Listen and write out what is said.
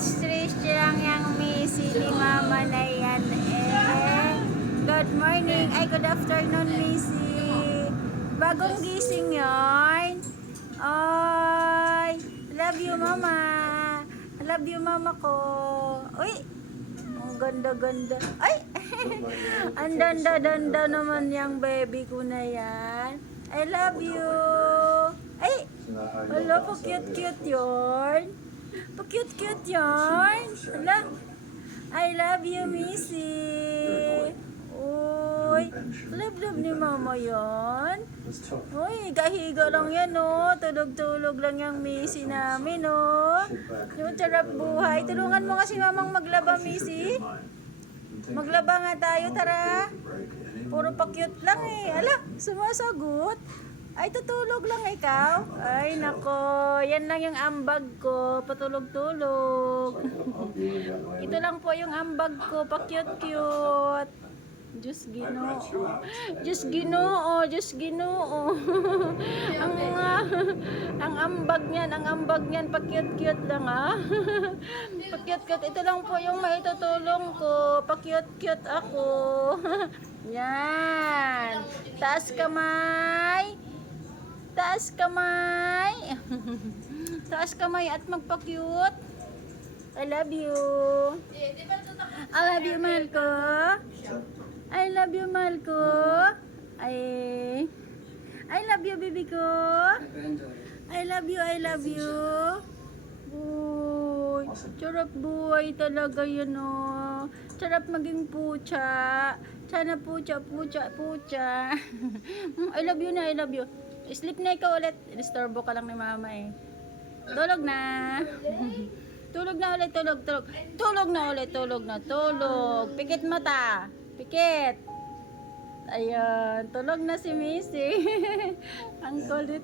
Stress lang yung Missy ni Mama na yan eh. Good morning. Ay, good afternoon, Missy. Bagong gising yarn. Ay, love you, Mama. Love you, Mama ko. Uy, ang ganda-ganda. Ay, ang danda-danda naman yung baby ko na yan. I love you. Ay, wala po cute-cute yarn. Pa-cute-cute yarn. Hala. I love you, Missy. Uy, love ni Mama yan. Uy, gahiga lang yan, oh. Tulog-tulog lang yung Missy namin, oh. Yung sarap buhay. Tulungan mo kasi Mamang maglaba, Missy. Maglaba nga tayo, tara. Puro pa-cute lang eh. Ala, sumasagot. Ay, tutulog lang ikaw. Ay, nako. Yan lang yung ambag ko. Patulog-tulog. Ito lang po yung ambag ko. Pa-cute-cute. Diyos Ginoo. Diyos Ginoo. Diyos Ginoo. ang ambag niyan, pa-cute-cute lang ah. Pa-cute-cute. Ito lang po yung maitutulong ko. Pa-cute-cute ako. Yan. Taas kamay. Taas kamay. Taas kamay at magpa-cute. I love you. I love you, mahal ko. I love you, mahal ko. I love you, baby ko. I love you, I love you. Uy, sarap buhay talaga yun, oh. Sarap maging pucha. Sana pucha. I love you na, I love you. Sleep na ikaw ulit. Disturbo ka lang ni Mama eh. Tulog na. Tulog na ulit, tulog. Tulog na ulit, tulog. Pikit mata. Pikit. Ayan, tulog na si Missy. Ang kulit.